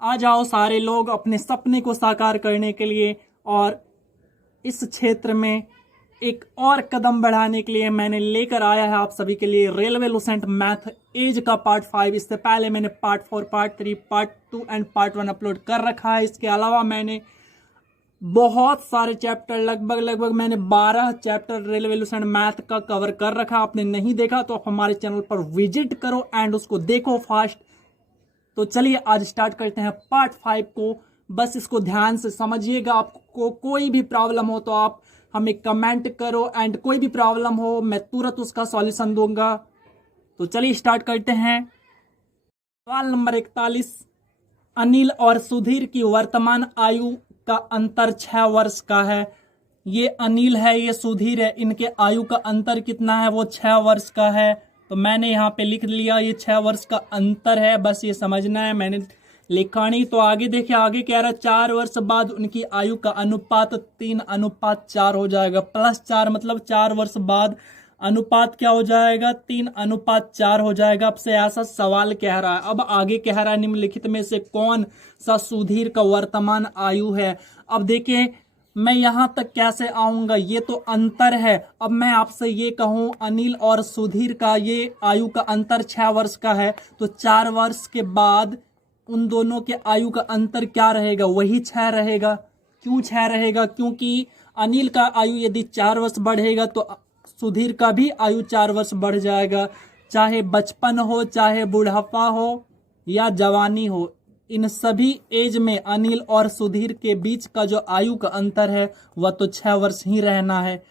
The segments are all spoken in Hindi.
आ जाओ सारे लोग अपने सपने को साकार करने के लिए। और इस क्षेत्र में एक और कदम बढ़ाने के लिए मैंने लेकर आया है आप सभी के लिए रेलवे लुसेंट मैथ एज का पार्ट 5। इससे पहले मैंने part 4, part 3, part 2 and part 1 upload कर रखा है। इसके अलावा मैंने बहुत सारे चैप्टर, लगभग मैंने 12 चैप्टर रेलवे लुसेंट मैथ का कवर कर रखा। आपने नहीं देखा तो आप हमारे चैनल पर विजिट करो एंड उसको देखो फास्ट। तो चलिए आज स्टार्ट करते हैं पार्ट 5 को। बस इसको ध्यान से समझिएगा। आपको कोई भी प्रॉब्लम हो तो आप हमें कमेंट करो एंड कोई भी प्रॉब्लम हो मैं तुरंत उसका सॉल्यूशन दूंगा। तो चलिए स्टार्ट करते हैं। सवाल नंबर 41, अनिल और सुधीर की वर्तमान आयु का अंतर 6 वर्ष का है। ये अनिल है, ये सुधीर है, इनके आयु का अंतर कितना है? वो 6 वर्ष का है। तो मैंने यहाँ पे लिख लिया ये 6 वर्ष का अंतर है, बस ये समझना है, मैंने लिखा नहीं। तो आगे देखिए, आगे कह रहा है 4 वर्ष बाद उनकी आयु का अनुपात 3:4 हो जाएगा। +4 मतलब 4 वर्ष बाद अनुपात क्या हो जाएगा? 3:4 हो जाएगा। अब से ऐसा सवाल कह रहा है। अब आगे कह रहा है निम्नलिखित में से कौन सा सुधीर का वर्तमान आयु है? अब देखिए मैं यहां तक कैसे आऊंगा, ये तो अंतर है। अब मैं आपसे ये कहूं अनिल और सुधीर का ये आयु का अंतर 6 वर्ष का है, तो 4 वर्ष के बाद उन दोनों के आयु का अंतर क्या रहेगा? वही 6 रहेगा। क्यों 6 रहेगा? क्योंकि अनिल का आयु यदि 4 वर्ष बढ़ेगा तो सुधीर का भी आयु 4 वर्ष बढ़ जाएगा। चाहे बचपन हो, चाहे बुढ़ापा हो या जवानी हो, इन सभी एज में अनिल और सुधीर के बीच का जो आयु का अंतर है वह तो 6 वर्ष ही रहना है।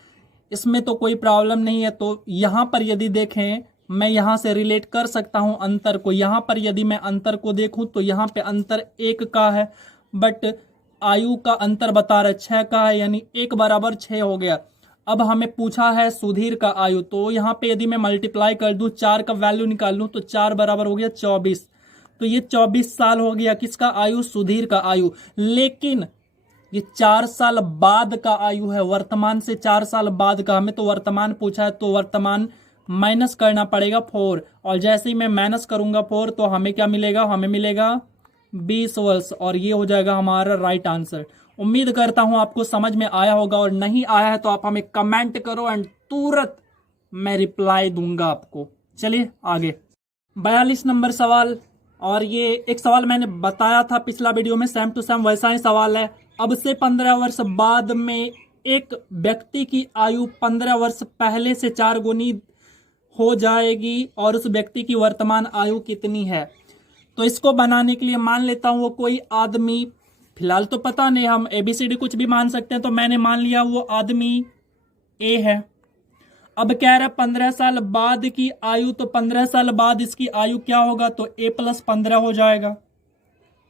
इसमें तो कोई प्रॉब्लम नहीं है। तो यहाँ पर यदि देखें, मैं यहाँ से रिलेट कर सकता हूँ अंतर को। यहाँ पर यदि मैं अंतर को देखूँ तो यहाँ पे अंतर 1 का है, बट आयु का अंतर बता रहा है 6 का है, यानी 1 बराबर 6 हो गया। अब हमें पूछा है सुधीर का आयु, तो यहाँ पे यदि मैं मल्टीप्लाई कर दूं, 4 का वैल्यू निकाल लूं तो 4 बराबर हो गया 24। तो ये 24 साल हो गया किसका आयु? सुधीर का आयु। लेकिन ये 4 साल बाद का आयु है, वर्तमान से 4 साल बाद का। हमें तो वर्तमान पूछा है, तो वर्तमान माइनस करना पड़ेगा 4, और जैसे ही मैं माइनस करूंगा 4 तो हमें क्या मिलेगा? हमें मिलेगा 20 वर्ष, और ये हो जाएगा हमारा राइट आंसर। उम्मीद करता हूं आपको समझ में आया होगा, और नहीं आया है तो आप हमें कमेंट करो एंड तुरंत मैं रिप्लाई दूंगा आपको। चलिए आगे 42 नंबर सवाल। और ये एक सवाल मैंने बताया था पिछला वीडियो में, सेम टू सेम वैसा ही सवाल है। अब से 15 वर्ष बाद में एक व्यक्ति की आयु 15 वर्ष पहले से 4 गुनी हो जाएगी, और उस व्यक्ति की वर्तमान आयु कितनी है? तो इसको बनाने के लिए मान लेता हूं वो कोई आदमी, फिलहाल तो पता नहीं, हम ABCD कुछ भी मान सकते हैं। तो मैंने मान लिया वो आदमी A है। अब कह रहा है 15 साल बाद की आयु, तो 15 साल बाद इसकी आयु क्या होगा? तो A + 15 हो जाएगा,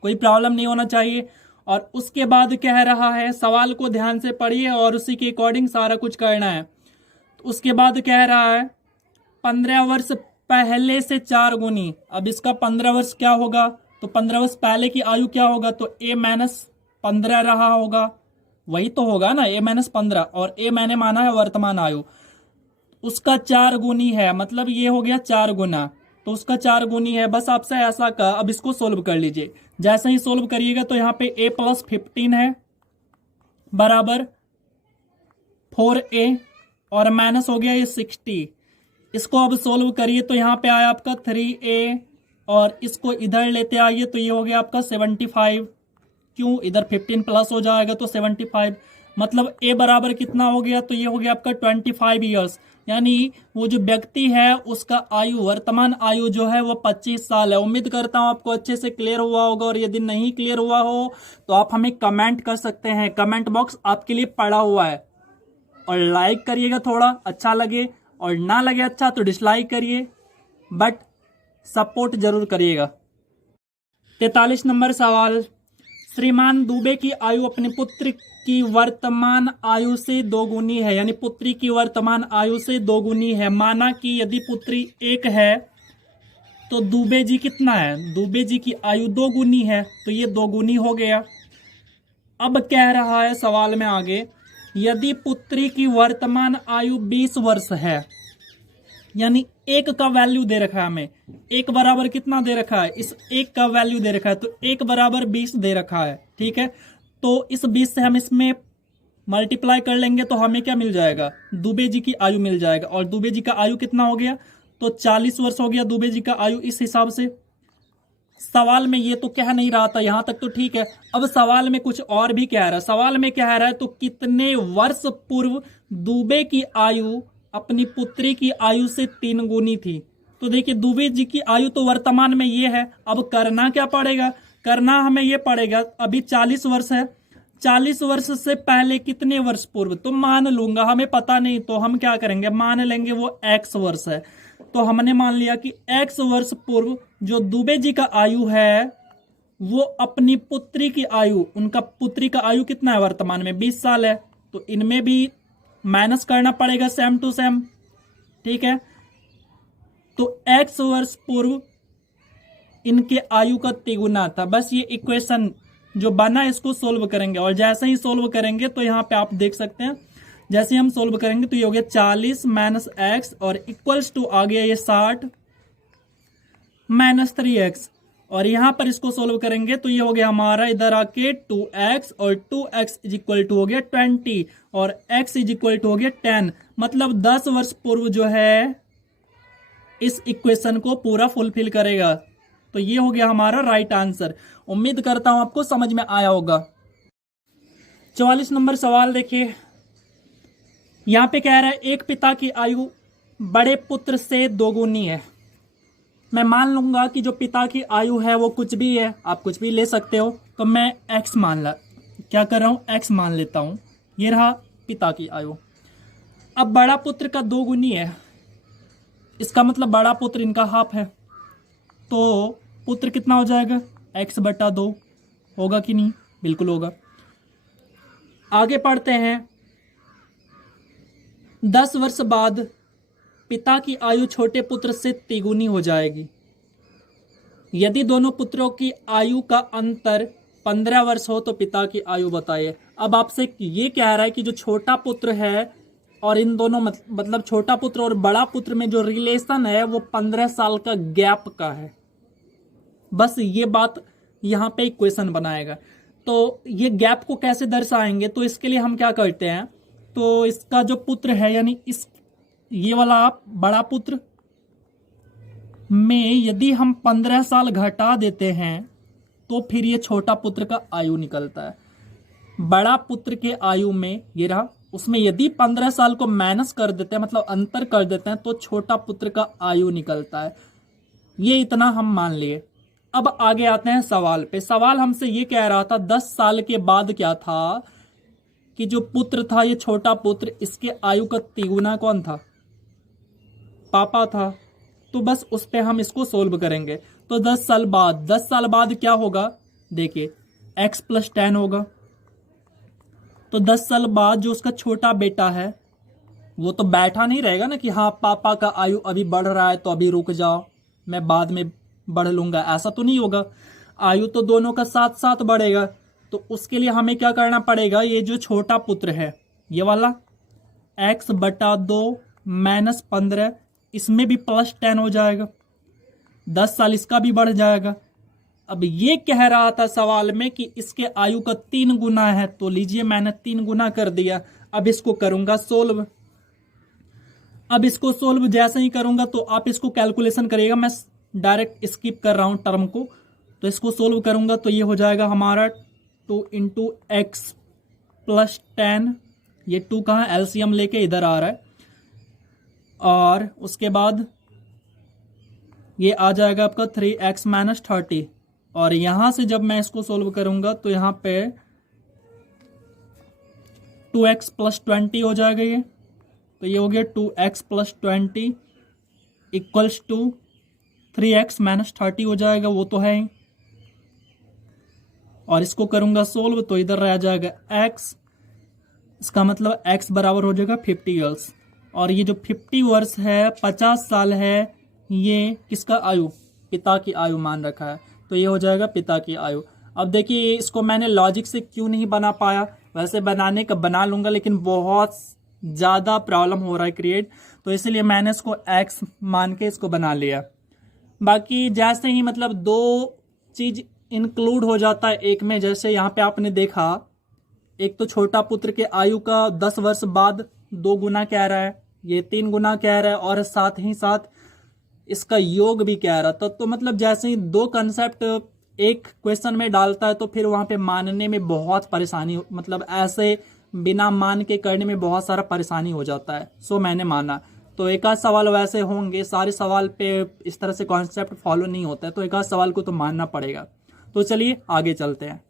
कोई प्रॉब्लम नहीं होना चाहिए। और उसके बाद कह रहा है, सवाल को ध्यान से पढ़िए और उसी के अकॉर्डिंग सारा कुछ करना है। तो उसके बाद कह रहा है 15 वर्ष पहले से 4 गुनी। अब इसका 15 वर्ष क्या होगा? तो 15 वर्ष पहले की आयु क्या होगा? तो A - 15 रहा होगा, वही तो होगा ना, A - 15। और A मैंने माना है वर्तमान आयु, उसका 4 गुनी है, मतलब ये हो गया 4 गुना, तो उसका 4 गुनी है। बस आपसे ऐसा का, अब इसको सोल्व कर लीजिए। जैसे ही सोल्व करिएगा तो यहाँ पे A + 15 है बराबर 4A, और माइनस हो गया ये 60। इसको अब सोल्व करिए तो यहाँ पे आया आपका 3A, और इसको इधर लेते आइए तो ये हो गया आपका 75। क्यों? इधर 15 प्लस हो जाएगा तो 75, मतलब A बराबर कितना हो गया? तो ये हो गया आपका 25 ईयर्स। यानी वो जो व्यक्ति है उसका आयु, वर्तमान आयु जो है वो 25 साल है। उम्मीद करता हूं आपको अच्छे से क्लियर हुआ होगा, और यदि नहीं क्लियर हुआ हो तो आप हमें कमेंट कर सकते हैं। कमेंट बॉक्स आपके लिए पड़ा हुआ है। और लाइक करिएगा थोड़ा अच्छा लगे, और ना लगे अच्छा तो डिसलाइक करिए, बट सपोर्ट जरूर करिएगा। 43 नंबर सवाल। श्रीमान दुबे की आयु अपनी पुत्र की वर्तमान आयु से 2 गुनी है, यानी पुत्री की वर्तमान आयु से 2 गुनी है। माना कि यदि पुत्री 1 है तो दुबे जी कितना है? दुबे जी की आयु 2 गुनी है, तो ये 2 गुनी हो गया। अब कह रहा है सवाल में आगे, यदि पुत्री की वर्तमान आयु 20 वर्ष है यानी एक का वैल्यू दे रखा है हमें, एक बराबर कितना दे रखा है, इस एक का वैल्यू दे रखा है, तो एक बराबर 20 दे रखा है। ठीक है, तो इस 20 से हम इसमें मल्टीप्लाई कर लेंगे तो हमें क्या मिल जाएगा, दुबे जी की आयु मिल जाएगा। और दुबे जी का आयु कितना हो गया, तो 40 वर्ष हो गया दुबे जी का आयु इस हिसाब से। सवाल में ये तो कह नहीं रहा था, यहां तक तो ठीक है। अब सवाल में कुछ और भी कह रहा है। सवाल में कह रहा है तो कितने वर्ष पूर्व दुबे की आयु अपनी पुत्री की आयु से 3 गुनी थी। तो देखिए दुबे जी की आयु तो वर्तमान में ये है, अब करना क्या पड़ेगा, करना हमें ये पड़ेगा, अभी 40 वर्ष है, 40 वर्ष से पहले कितने वर्ष पूर्व, तो मान लूंगा, हमें पता नहीं तो हम क्या करेंगे, मान लेंगे वो x वर्ष है। तो हमने मान लिया कि x वर्ष पूर्व जो दुबे जी का आयु है वो अपनी पुत्री की आयु, उनका पुत्री का आयु कितना है वर्तमान में 20 साल है, तो इनमें भी माइनस करना पड़ेगा सेम टू सेम। ठीक है, तो x वर्ष पूर्व इनके आयु का तिगुना था। बस ये इक्वेशन जो बना इसको सोल्व करेंगे, और जैसे ही सोल्व करेंगे तो यहाँ पे आप देख सकते हैं, जैसे हम सोल्व करेंगे तो ये हो गया 40 माइनस एक्स और इक्वल्स टू आ गया ये 60 माइनस 3x, और यहां पर इसको सोल्व करेंगे तो ये हो गया हमारा इधर आके 2x, और 2x इज इक्वल टू हो गया 20 और x इज इक्वल टू हो गया 10। मतलब 10 वर्ष पूर्व जो है इस इक्वेशन को पूरा फुलफिल करेगा। तो ये हो गया हमारा राइट आंसर। उम्मीद करता हूं आपको समझ में आया होगा। 44 नंबर सवाल देखिए, यहां पे कह रहा है एक पिता की आयु बड़े पुत्र से 2 गुनी है। मैं मान लूंगा कि जो पिता की आयु है वो कुछ भी है, आप कुछ भी ले सकते हो, तो मैं x क्या कर रहा हूं, x मान लेता हूं। ये रहा पिता की आयु। अब बड़ा पुत्र का 2 गुनी है, इसका मतलब बड़ा पुत्र इनका हाफ है, तो पुत्र कितना हो जाएगा, x/2 होगा कि नहीं, बिल्कुल होगा। आगे पढ़ते हैं, 10 वर्ष बाद पिता की आयु छोटे पुत्र से तिगुनी हो जाएगी। यदि दोनों पुत्रों की आयु का अंतर 15 वर्ष हो तो पिता की आयु बताइए। अब आपसे ये कह रहा है कि जो छोटा पुत्र है और इन दोनों मतलब छोटा पुत्र और बड़ा पुत्र में जो रिलेशन है वो 15 साल का गैप का है। बस ये बात यहाँ पे इक्वेशन बनाएगा। तो ये गैप को कैसे दर्शाएंगे, तो इसके लिए हम क्या करते हैं, तो इसका जो पुत्र है यानी इस ये वाला बड़ा पुत्र में यदि हम 15 साल घटा देते हैं तो फिर ये छोटा पुत्र का आयु निकलता है। बड़ा पुत्र के आयु में ये रहा, उसमें यदि 15 साल को माइनस कर देते हैं मतलब अंतर कर देते हैं तो छोटा पुत्र का आयु निकलता है। ये इतना हम मान लिए। अब आगे आते हैं सवाल पे। सवाल हमसे ये कह रहा था 10 साल के बाद क्या था कि जो पुत्र था ये छोटा पुत्र, इसके आयु का तिगुना कौन था, पापा था। तो बस उस पे हम इसको सोल्व करेंगे। तो 10 साल बाद क्या होगा, देखिए x + 10 होगा। तो 10 साल बाद जो उसका छोटा बेटा है वो तो बैठा नहीं रहेगा ना कि हाँ पापा का आयु अभी बढ़ रहा है तो अभी रुक जाओ, मैं बाद में बढ़ लूंगा, ऐसा तो नहीं होगा। आयु तो दोनों का साथ साथ बढ़ेगा। तो उसके लिए हमें क्या करना पड़ेगा, ये जो छोटा पुत्र है ये वाला x/2 माइनस 15, इसमें भी +10 हो जाएगा, 10 साल इसका भी बढ़ जाएगा। अब ये कह रहा था सवाल में कि इसके आयु का 3 गुना है, तो लीजिए मैंने 3 गुना कर दिया। अब इसको करूंगा सोल्व। अब इसको सोल्व जैसे ही करूंगा तो आप इसको कैलकुलेशन करिएगा, मैं डायरेक्ट स्किप कर रहा हूं टर्म को। तो इसको सोल्व करूंगा तो ये हो जाएगा हमारा 2 × x + 10, ये 2 कहाँ एलसीएम लेके इधर आ रहा है, और उसके बाद ये आ जाएगा आपका 3x - 30, और यहां से जब मैं इसको सोल्व करूंगा तो यहां पे 2x + 20 हो जाएगा ये। तो ये हो गया 2x + 20 इक्वल्स टू 3x - 30 हो जाएगा, वो तो है ही। और इसको करूंगा सोल्व तो इधर रह जाएगा x, इसका मतलब x बराबर हो जाएगा 50 ईयर्स। और ये जो 50 वर्ष है 50 साल है, ये किसका आयु, पिता की आयु मान रखा है, तो ये हो जाएगा पिता की आयु। अब देखिए इसको मैंने लॉजिक से क्यों नहीं बना पाया, वैसे बनाने का बना लूंगा लेकिन बहुत ज़्यादा प्रॉब्लम हो रहा है क्रिएट। तो इसलिए मैंने इसको x मान के इसको बना लिया। बाकी जैसे ही मतलब दो चीज इंक्लूड हो जाता है एक में, जैसे यहाँ पे आपने देखा एक तो छोटा पुत्र के आयु का 10 वर्ष बाद 2 गुना कह रहा है, ये 3 गुना कह रहा है, और साथ ही साथ इसका योग भी कह रहा था। तो मतलब जैसे ही दो कंसेप्ट एक क्वेश्चन में डालता है तो फिर वहां पे मानने में बहुत परेशानी, मतलब ऐसे बिना मान के करने में बहुत सारा परेशानी हो जाता है। सो मैंने माना। तो एक आध सवाल वैसे होंगे, सारे सवाल पे इस तरह से कॉन्सेप्ट फॉलो नहीं होता है, तो एक आध सवाल को तो मानना पड़ेगा। तो चलिए आगे चलते हैं।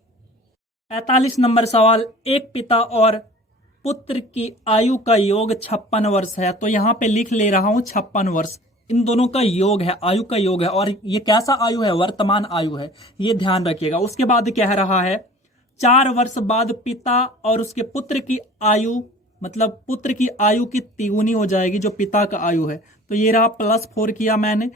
45 नंबर सवाल, एक पिता और पुत्र की आयु का योग 56 वर्ष है। तो यहाँ पे लिख ले रहा हूं 56 वर्ष, इन दोनों का योग है, आयु का योग है, और ये कैसा आयु है, वर्तमान आयु है, ये ध्यान रखिएगा। उसके बाद कह रहा है 4 वर्ष बाद पिता और उसके पुत्र की आयु, मतलब पुत्र की आयु की तिगुनी हो जाएगी जो पिता का आयु है। तो ये रहा +4 किया मैंने,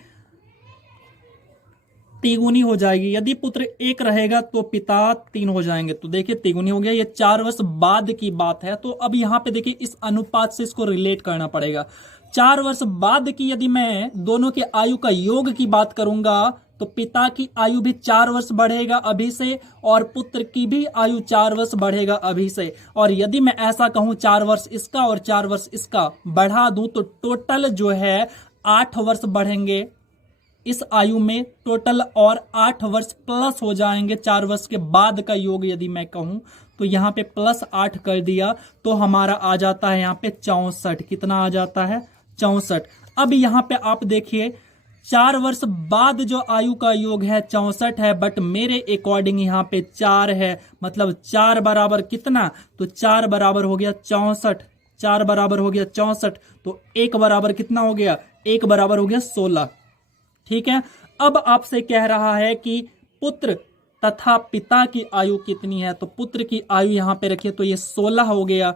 तिगुनी हो जाएगी। यदि पुत्र 1 रहेगा तो पिता 3 हो जाएंगे। तो देखिए तिगुनी हो गया। ये 4 वर्ष बाद की बात है। तो अब यहाँ पे देखिए इस अनुपात से इसको रिलेट करना पड़ेगा। 4 वर्ष बाद की यदि मैं दोनों के आयु का योग की बात करूंगा तो पिता की आयु भी 4 वर्ष बढ़ेगा अभी से, और पुत्र की भी आयु 4 वर्ष बढ़ेगा अभी से। और यदि मैं ऐसा कहूं 4 वर्ष इसका और 4 वर्ष इसका बढ़ा दूं तो टोटल जो है 8 वर्ष बढ़ेंगे इस आयु में टोटल, और 8 वर्ष प्लस हो जाएंगे 4 वर्ष के बाद का योग यदि मैं कहूं तो यहाँ पे +8 कर दिया तो हमारा आ जाता है यहाँ पे 64। कितना आ जाता है? 64। अब यहाँ पे आप देखिए 4 वर्ष बाद जो आयु का योग है 64 है, बट मेरे अकॉर्डिंग यहाँ पे 4 है, मतलब 4 बराबर कितना, तो 4 बराबर हो गया 64, 4 बराबर हो गया 64, तो 1 बराबर कितना हो गया, 1 बराबर हो गया 16। ठीक है। अब आपसे कह रहा है कि पुत्र तथा पिता की आयु कितनी है, तो पुत्र की आयु यहां पे रखिए तो ये 16 हो गया,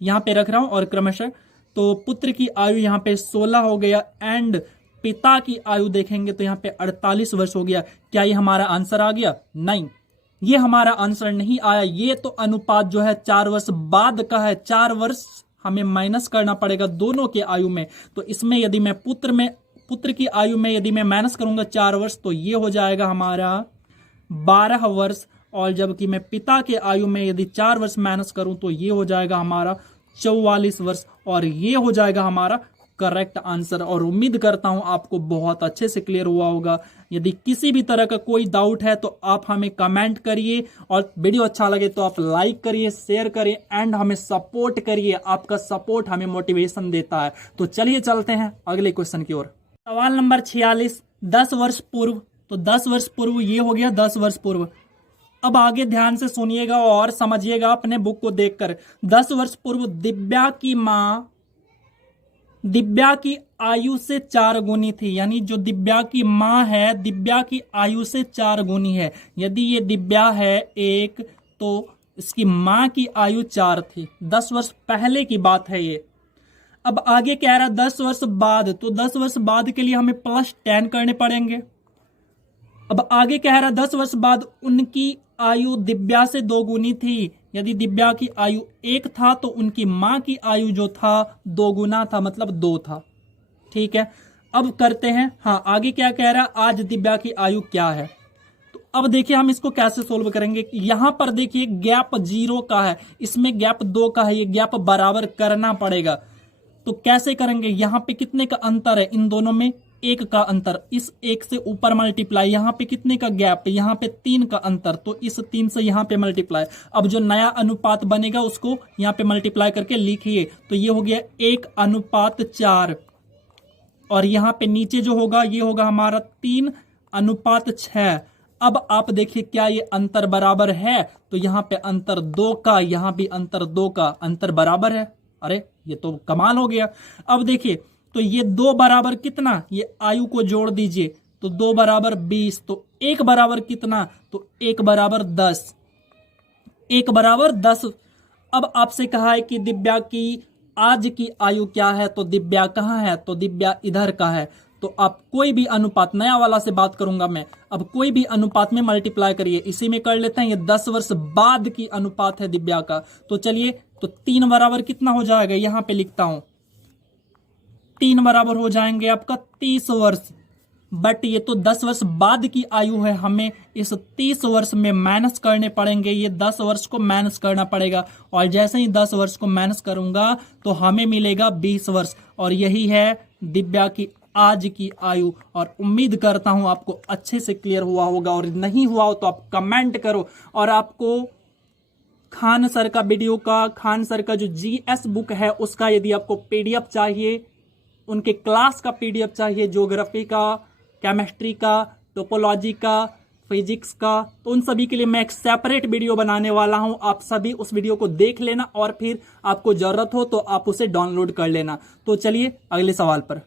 यहां पे रख रहा हूं और क्रमशः, तो पुत्र की आयु यहां पे 16 हो गया, एंड पिता की आयु देखेंगे तो यहां पे 48 वर्ष हो गया। क्या ये हमारा आंसर आ गया? नहीं, ये हमारा आंसर नहीं आया। ये तो अनुपात जो है 4 वर्ष बाद का है, 4 वर्ष हमें माइनस करना पड़ेगा दोनों के आयु में। तो इसमें यदि मैं पुत्र की आयु में यदि मैं माइनस करूंगा 4 वर्ष तो ये हो जाएगा हमारा 12 वर्ष, और जबकि मैं पिता के आयु में यदि 4 वर्ष माइनस करूं तो ये हो जाएगा हमारा 44 वर्ष, और ये हो जाएगा हमारा करेक्ट आंसर। और उम्मीद करता हूं आपको बहुत अच्छे से क्लियर हुआ होगा। यदि किसी भी तरह का कोई डाउट है तो आप हमें कमेंट करिए, और वीडियो अच्छा लगे तो आप लाइक करिए, शेयर करिए, एंड हमें सपोर्ट करिए। आपका सपोर्ट हमें मोटिवेशन देता है। तो चलिए चलते हैं अगले क्वेश्चन की ओर। सवाल नंबर 46, 10 वर्ष पूर्व। तो 10 वर्ष पूर्व ये हो गया 10 वर्ष पूर्व। अब आगे ध्यान से सुनिएगा और समझिएगा अपने बुक को देखकर। 10 वर्ष पूर्व दिव्या की माँ दिव्या की आयु से 4 गुनी थी, यानी जो दिव्या की माँ है दिव्या की आयु से 4 गुनी है। यदि ये दिव्या है 1 तो इसकी माँ की आयु 4 थी। 10 वर्ष पहले की बात है ये। अब आगे कह रहा 10 वर्ष बाद, तो 10 वर्ष बाद के लिए हमें +10 करने पड़ेंगे। अब आगे कह रहा 10 वर्ष बाद उनकी आयु दिव्या से 2 गुनी थी। यदि दिव्या की आयु 1 था तो उनकी मां की आयु जो था 2 गुना था, मतलब 2 था। ठीक है। अब करते हैं, हाँ आगे क्या कह रहा है, आज दिव्या की आयु क्या है। तो अब देखिए हम इसको कैसे सोल्व करेंगे। यहां पर देखिए गैप 0 का है, इसमें गैप 2 का है, ये गैप बराबर करना पड़ेगा। तो कैसे करेंगे, यहां पे कितने का अंतर है इन दोनों में, 1 का अंतर, इस 1 से ऊपर मल्टीप्लाई, यहां पे कितने का गैप, यहां पे 3 का अंतर, तो इस 3 से यहां पे मल्टीप्लाई। अब जो नया अनुपात बनेगा उसको यहां पे मल्टीप्लाई करके लिखिए, तो ये हो गया 1:4, और यहां पे नीचे जो होगा ये होगा हमारा 3:6। अब आप देखिए क्या ये अंतर बराबर है, तो यहां पे अंतर 2 का, यहां भी अंतर 2 का, अंतर बराबर है। अरे ये तो कमाल हो गया। अब देखिए तो ये 2 बराबर कितना, ये आयु को जोड़ दीजिए, तो 2 बराबर 20, तो 1 बराबर कितना, तो 1 बराबर 10, 1 बराबर 10। अब आपसे कहा है कि दिव्या की आज की आयु क्या है, तो दिव्या कहाँ है, तो दिव्या इधर का है। तो आप कोई भी अनुपात, नया वाला से बात करूंगा मैं, अब कोई भी अनुपात में मल्टीप्लाई करिए। इसी में कर लेते हैं, ये 10 वर्ष बाद की अनुपात है दिव्या का। तो चलिए, तो 3 बराबर कितना हो जाएगा, यहां पे लिखता हूं 3 बराबर हो जाएंगे आपका 30 वर्ष। बट ये तो 10 वर्ष बाद की आयु है, हमें इस 30 वर्ष में माइनस करने पड़ेंगे, ये 10 वर्ष को माइनस करना पड़ेगा। और जैसे ही 10 वर्ष को माइनस करूंगा तो हमें मिलेगा 20 वर्ष। और यही है दिव्या की आज की आयु। और उम्मीद करता हूं आपको अच्छे से क्लियर हुआ होगा, और नहीं हुआ हो तो आप कमेंट करो। और आपको खान सर का वीडियो का, खान सर का जो जीएस बुक है उसका यदि आपको पीडीएफ चाहिए, उनके क्लास का पीडीएफ चाहिए, ज्योग्राफी का, केमिस्ट्री का, टोपोलॉजी का, फिजिक्स का, तो उन सभी के लिए मैं एक सेपरेट वीडियो बनाने वाला हूं। आप सभी उस वीडियो को देख लेना और फिर आपको जरूरत हो तो आप उसे डाउनलोड कर लेना। तो चलिए अगले सवाल पर।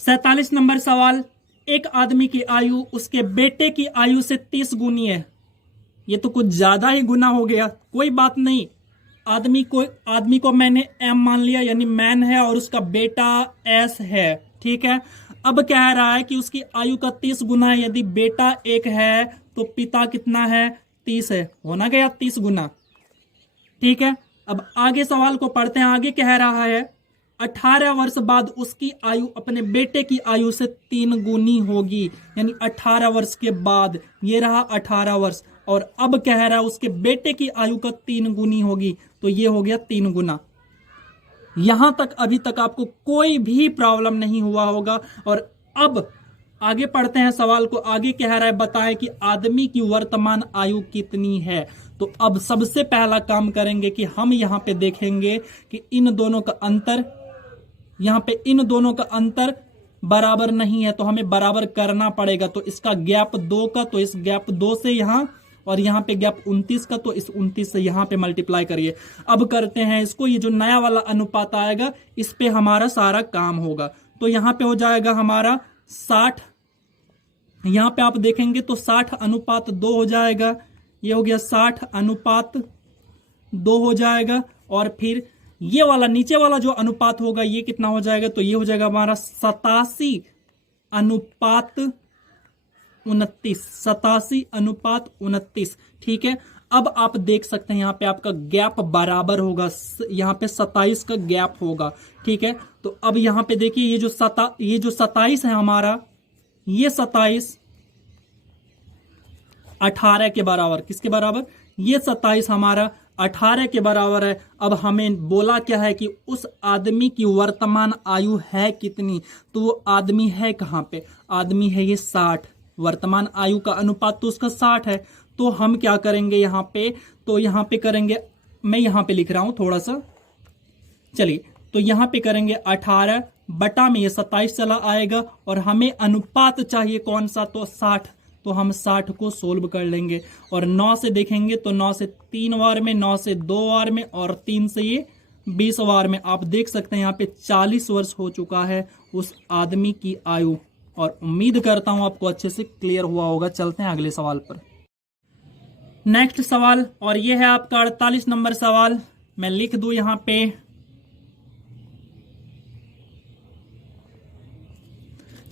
47 नंबर सवाल, एक आदमी की आयु उसके बेटे की आयु से 30 गुनी है। ये तो कुछ ज्यादा ही गुना हो गया। कोई बात नहीं, आदमी को मैंने एम मान लिया, यानी मैन है, और उसका बेटा एस है। ठीक है, अब कह रहा है कि उसकी आयु का 30 गुना है। यदि बेटा 1 है तो पिता कितना है? 30 है, होना गया 30 गुना। ठीक है, अब आगे सवाल को पढ़ते हैं। आगे कह रहा है 18 वर्ष बाद उसकी आयु अपने बेटे की आयु से 3 गुनी होगी, यानी 18 वर्ष के बाद। ये रहा 18 वर्ष, और अब कह रहा है उसके बेटे की आयु का 3 गुनी होगी, तो ये हो गया 3 गुना। यहां तक अभी तक आपको कोई भी प्रॉब्लम नहीं हुआ होगा। और अब आगे पढ़ते हैं सवाल को। आगे कह रहा है बताएं कि आदमी की वर्तमान आयु कितनी है। तो अब सबसे पहला काम करेंगे कि हम यहां पे देखेंगे कि इन दोनों का अंतर, यहां पे इन दोनों का अंतर बराबर नहीं है, तो हमें बराबर करना पड़ेगा। तो इसका गैप 2 का, तो इस गैप 2 से यहां, और यहां पे गैप 29 का, तो इस 29 से यहां पे मल्टीप्लाई करिए। अब करते हैं इसको, ये जो नया वाला अनुपात आएगा इस पे हमारा सारा काम होगा। तो यहां पे हो जाएगा हमारा 60, यहां पे आप देखेंगे तो 60 अनुपात 2 हो जाएगा। ये हो गया 60 अनुपात 2 हो जाएगा। और फिर ये वाला नीचे वाला जो अनुपात होगा ये कितना हो जाएगा? तो ये हो जाएगा हमारा 87 अनुपात 29, 87 अनुपात 29। ठीक है, अब आप देख सकते हैं यहाँ पे आपका गैप बराबर होगा, यहाँ पे 27 का गैप होगा। ठीक है, तो अब यहाँ पे देखिए ये जो 27 है हमारा, ये 27 18 के बराबर, किसके बराबर? ये 27 हमारा 18 के बराबर है। अब हमें बोला क्या है कि उस आदमी की वर्तमान आयु है कितनी, तो वो आदमी है कहां पे? आदमी है ये 60, वर्तमान आयु का अनुपात तो उसका 60 है। तो हम क्या करेंगे यहाँ पे? तो यहाँ पे करेंगे, मैं यहाँ पे लिख रहा हूं थोड़ा सा, चलिए, तो यहाँ पे करेंगे 18 बटा में ये 27 चला आएगा, और हमें अनुपात चाहिए कौन सा? तो 60। तो हम 60 को सोल्व कर लेंगे, और 9 से देखेंगे तो 9 से 3 बार में, 9 से 2 बार में, और 3 से ये 20 बार में। आप देख सकते हैं यहाँ पे 40 वर्ष हो चुका है उस आदमी की आयु। और उम्मीद करता हूं आपको अच्छे से क्लियर हुआ होगा। चलते हैं अगले सवाल पर। नेक्स्ट सवाल, और ये है आपका 48 नंबर सवाल। मैं लिख दूं यहां पे,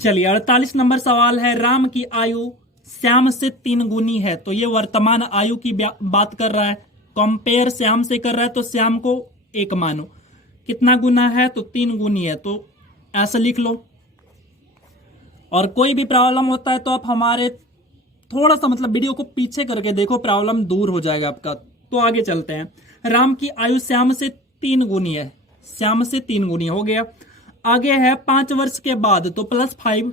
चलिए 48 नंबर सवाल है, राम की आयु श्याम से 3 गुनी है। तो ये वर्तमान आयु की बात कर रहा है, कंपेयर श्याम से कर रहा है, तो श्याम को 1 मानो। कितना गुना है? तो 3 गुनी है, तो ऐसा लिख लो। और कोई भी प्रॉब्लम होता है तो आप हमारे थोड़ा सा मतलब वीडियो को पीछे करके देखो, प्रॉब्लम दूर हो जाएगा आपका। तो आगे चलते हैं। राम की आयु श्याम से 3 गुनी है, श्याम से 3 गुनी हो गया। आगे है 5 वर्ष के बाद, तो +5।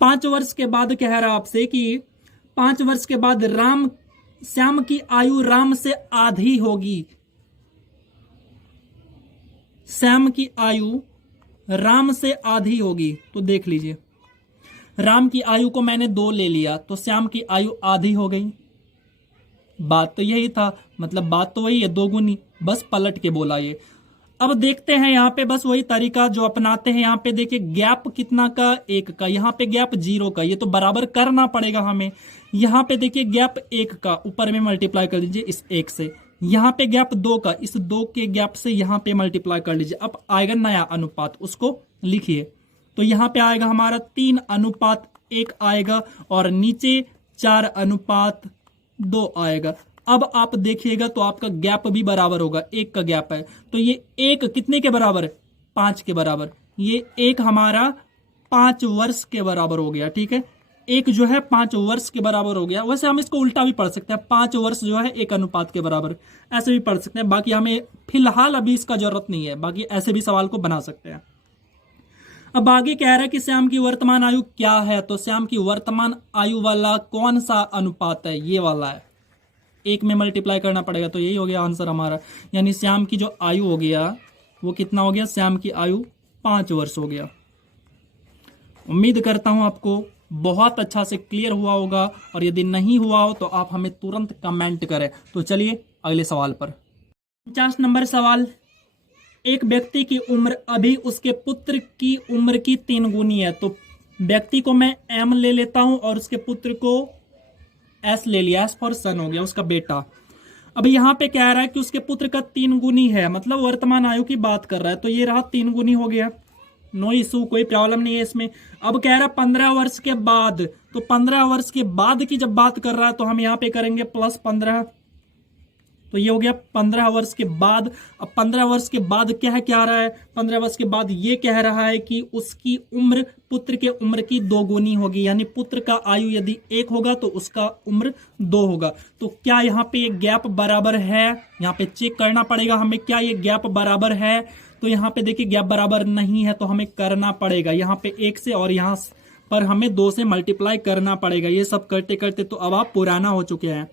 5 वर्ष के बाद कह रहा आपसे कि 5 वर्ष के बाद श्याम की आयु राम से आधी होगी। श्याम की आयु राम से आधी होगी। तो देख लीजिए, राम की आयु को मैंने 2 ले लिया, तो श्याम की आयु आधी हो गई। बात तो यही था, मतलब बात तो वही है, 2 गुनी, बस पलट के बोला ये। अब देखते हैं यहाँ पे बस वही तरीका जो अपनाते हैं। यहाँ पे देखिए गैप कितना का? 1 का, यहाँ पे गैप 0 का, ये तो बराबर करना पड़ेगा हमें। यहाँ पे देखिए गैप 1 का, ऊपर में मल्टीप्लाई कर दीजिए इस 1 से। यहाँ पे गैप 2 का, इस 2 के गैप से यहाँ पे मल्टीप्लाई कर लीजिए। अब आएगा नया अनुपात, उसको लिखिए। तो यहाँ पे आएगा हमारा 3 अनुपात 1 आएगा, और नीचे 4 अनुपात 2 आएगा। अब आप देखिएगा तो आपका गैप भी बराबर होगा, 1 का गैप है, तो ये 1 कितने के बराबर है, 5 के बराबर। ये 1 हमारा 5 वर्ष के बराबर हो गया, ठीक है। 1 जो है 5 वर्ष के बराबर हो गया। वैसे हम इसको उल्टा भी पढ़ सकते हैं, 5 वर्ष जो है 1 अनुपात के बराबर, ऐसे भी पढ़ सकते हैं। बाकी हमें फिलहाल अभी इसका जरूरत नहीं है, बाकी ऐसे भी सवाल को बना सकते हैं। अब आगे कह रहा है कि श्याम की वर्तमान आयु क्या है, तो श्याम की वर्तमान आयु वाला कौन सा अनुपात है, ये वाला है। 1 में मल्टीप्लाई करना पड़ेगा, तो यही हो गया आंसर हमारा। यानी श्याम की जो आयु हो गया वो कितना हो गया, श्याम की आयु 5 वर्ष हो गया। उम्मीद करता हूं आपको बहुत अच्छा से क्लियर हुआ होगा, और यदि नहीं हुआ हो तो आप हमें तुरंत कमेंट करें। तो चलिए अगले सवाल पर। 50 नंबर सवाल, एक व्यक्ति की उम्र अभी उसके पुत्र की उम्र की 3 गुनी है। तो व्यक्ति को मैं एम ले लेता हूं और उसके पुत्र को एस ले लिया, एस फॉर सन हो गया, उसका बेटा। अब यहां पे कह रहा है कि उसके पुत्र का 3 गुनी है, मतलब वर्तमान आयु की बात कर रहा है, तो ये रहा 3 गुनी हो गया, नो इशू, कोई प्रॉब्लम नहीं है इसमें। अब कह रहा है 15 वर्ष के बाद, तो 15 वर्ष के बाद की जब बात कर रहा है तो हम यहां पे करेंगे +15, तो ये हो गया 15 वर्ष के बाद। अब 15 वर्ष के बाद क्या रहा है, 15 वर्ष के बाद ये कह रहा है कि उसकी उम्र पुत्र के उम्र की 2 गुनी होगी, यानी पुत्र का आयु यदि 1 होगा तो उसका उम्र 2 होगा। तो क्या यहाँ पे ये गैप बराबर है, यहाँ पे चेक करना पड़ेगा हमें, क्या ये गैप बराबर है। तो यहाँ पे देखिए गैप बराबर नहीं है, तो हमें करना पड़ेगा यहाँ पे 1 से, और यहाँ पर हमें 2 से मल्टीप्लाई करना पड़ेगा। ये सब करते करते तो अब आप पुराना हो चुके हैं।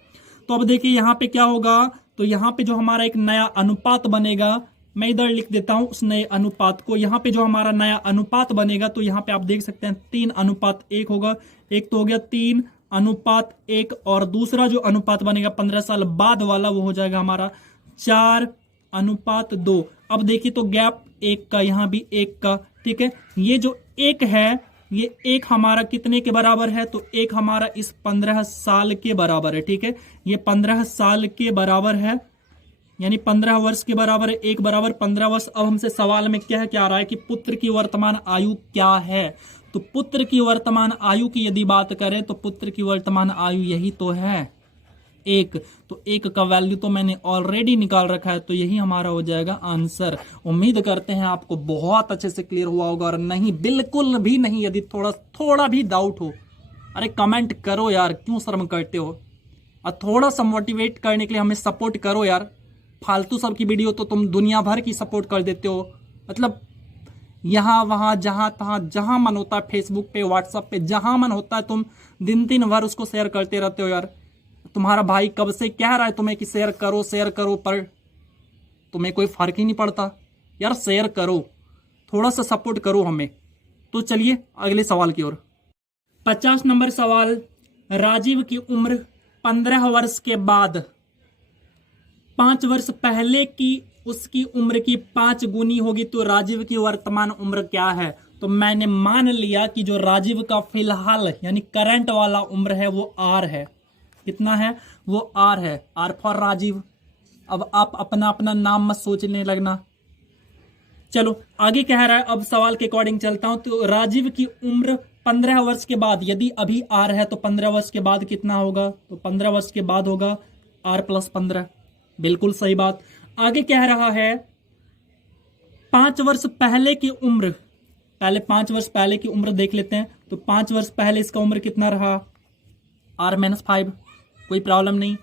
तो अब देखिए यहाँ पे क्या होगा, तो यहाँ पे जो हमारा एक नया अनुपात बनेगा, मैं इधर लिख देता हूं उस नए अनुपात को। यहाँ पे जो हमारा नया अनुपात बनेगा, तो यहाँ पे आप देख सकते हैं 3:1 होगा। एक तो हो गया 3:1, और दूसरा जो अनुपात बनेगा 15 साल बाद वाला, वो हो जाएगा हमारा 4:2। अब देखिए तो गैप 1 का, यहाँ भी 1 का, ठीक है। ये जो 1 है, ये 1 हमारा कितने के बराबर है, तो 1 हमारा इस 15 साल के बराबर है, ठीक है। ये 15 साल के बराबर है, यानी 15 वर्ष के बराबर है, 1 बराबर 15 वर्ष। अब हमसे सवाल में क्या आ रहा है कि पुत्र की वर्तमान आयु क्या है। तो पुत्र की वर्तमान आयु की यदि बात करें तो पुत्र की वर्तमान आयु यही तो है 1, तो 1 का वैल्यू तो मैंने ऑलरेडी निकाल रखा है, तो यही हमारा हो जाएगा आंसर। उम्मीद करते हैं आपको बहुत अच्छे से क्लियर हुआ होगा, और नहीं बिल्कुल भी नहीं, यदि थोड़ा भी डाउट हो, अरे कमेंट करो यार, क्यों शर्म करते हो, और थोड़ा सा मोटिवेट करने के लिए हमें सपोर्ट करो यार। फालतू सब की वीडियो तो तुम दुनिया भर की सपोर्ट कर देते हो, मतलब यहाँ वहाँ जहाँ तहाँ जहाँ मन होता है, फेसबुक पे व्हाट्सएप पे जहाँ मन होता है तुम दिन भर उसको शेयर करते रहते हो यार। तुम्हारा भाई कब से कह रहा है तुम्हें कि शेयर करो, पर तुम्हें कोई फर्क ही नहीं पड़ता यार। शेयर करो, थोड़ा सा सपोर्ट करो हमें। तो चलिए अगले सवाल की ओर। 50 नंबर सवाल, राजीव की उम्र 15 वर्ष के बाद 5 वर्ष पहले की उसकी उम्र की 5 गुनी होगी, तो राजीव की वर्तमान उम्र क्या है। तो मैंने मान लिया कि जो राजीव का फिलहाल यानी करंट वाला उम्र है वो R है। कितना है, वो R है, R फॉर राजीव। अब आप अपना अपना नाम मत सोचने लगना। चलो आगे कह रहा है, अब सवाल के अकॉर्डिंग चलता हूं। तो राजीव की उम्र 15 वर्ष के बाद, यदि अभी R है तो 15 वर्ष के बाद कितना होगा, तो 15 वर्ष के बाद होगा R + 15, बिल्कुल सही बात। आगे कह रहा है 5 वर्ष पहले की उम्र, पहले 5 वर्ष पहले की उम्र देख लेते हैं। तो 5 वर्ष पहले इसका उम्र कितना रहा, R - 5, कोई प्रॉब्लम नहीं।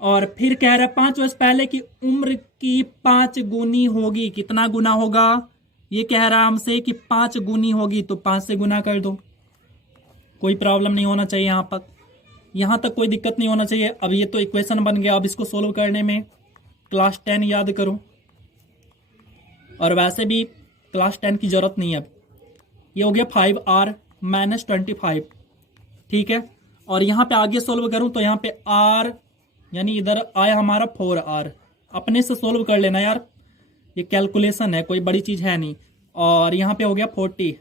और फिर कह रहा है 5 वर्ष पहले की उम्र की 5 गुनी होगी, कितना गुना होगा, ये कह रहा है हमसे कि 5 गुनी होगी, तो 5 से गुना कर दो, कोई प्रॉब्लम नहीं होना चाहिए यहाँ पर, यहाँ तक कोई दिक्कत नहीं होना चाहिए। अब ये तो इक्वेशन बन गया, अब इसको सोल्व करने में क्लास 10 याद करो, और वैसे भी क्लास 10 की जरूरत नहीं है। अब ये हो गया 5R - 25, ठीक है। और यहाँ पे आगे सोल्व करूं तो यहाँ पे R यानी इधर आया हमारा 4R, अपने से सोल्व कर लेना यार, ये कैलकुलेशन है, कोई बड़ी चीज है नहीं। और यहाँ पे हो गया 40।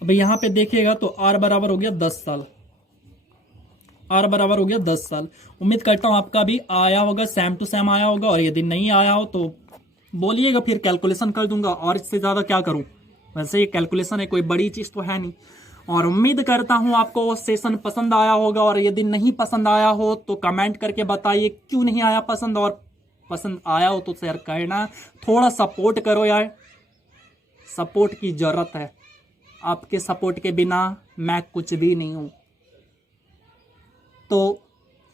अब यहाँ पे देखिएगा तो R बराबर हो गया 10 साल, R बराबर हो गया 10 साल। उम्मीद करता हूं आपका भी आया होगा, सेम टू सेम आया होगा, और यदि नहीं आया हो तो बोलिएगा, फिर कैलकुलेशन कर दूंगा, और इससे ज्यादा क्या करूं, वैसे ये कैलकुलेशन है, कोई बड़ी चीज तो है नहीं। और उम्मीद करता हूं आपको वो सेशन पसंद आया होगा, और यदि नहीं पसंद आया हो तो कमेंट करके बताइए क्यों नहीं आया पसंद, और पसंद आया हो तो शेयर करना। थोड़ा सपोर्ट करो यार, सपोर्ट की जरूरत है। आपके सपोर्ट के बिना मैं कुछ भी नहीं हूं। तो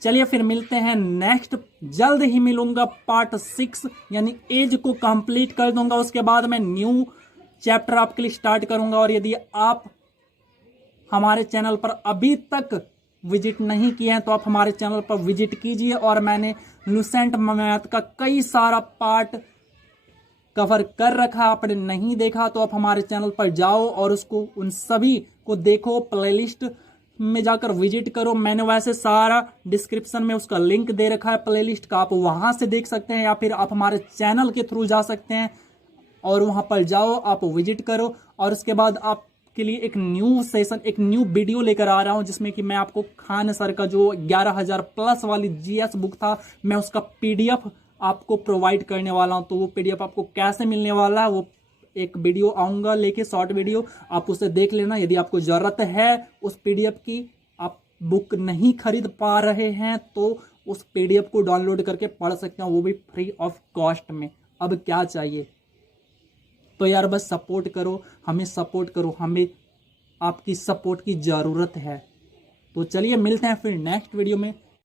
चलिए फिर मिलते हैं नेक्स्ट, जल्द ही मिलूंगा पार्ट 6, यानी एज को कंप्लीट कर दूंगा, उसके बाद मैं न्यू चैप्टर आपके लिए स्टार्ट करूंगा। और यदि आप हमारे चैनल पर अभी तक विजिट नहीं किए हैं तो आप हमारे चैनल पर विजिट कीजिए, और मैंने लुसेंट मैथ का कई सारा पार्ट कवर कर रखा, आपने नहीं देखा तो आप हमारे चैनल पर जाओ और उसको उन सभी को देखो, प्लेलिस्ट में जाकर विजिट करो। मैंने वैसे सारा डिस्क्रिप्शन में उसका लिंक दे रखा है प्लेलिस्ट का, आप वहां से देख सकते हैं, या फिर आप हमारे चैनल के थ्रू जा सकते हैं और वहां पर जाओ, आप विजिट करो। और उसके बाद आपके लिए एक न्यू सेशन, एक न्यू वीडियो लेकर आ रहा हूं, जिसमें कि मैं आपको खान सर का जो 11,000 प्लस वाली जीएस बुक था, मैं उसका पीडीएफ आपको प्रोवाइड करने वाला हूं। तो वो पीडीएफ आपको कैसे मिलने वाला है, वो एक वीडियो आऊंगा लेके, शॉर्ट वीडियो, आप उसे देख लेना। यदि आपको जरूरत है उस पीडीएफ की, आप बुक नहीं खरीद पा रहे हैं तो उस पीडीएफ को डाउनलोड करके पढ़ सकते हैं, वो भी फ्री ऑफ कॉस्ट में। अब क्या चाहिए। तो यार बस सपोर्ट करो, हमें सपोर्ट करो, हमें आपकी सपोर्ट की जरूरत है। तो चलिए मिलते हैं फिर नेक्स्ट वीडियो में।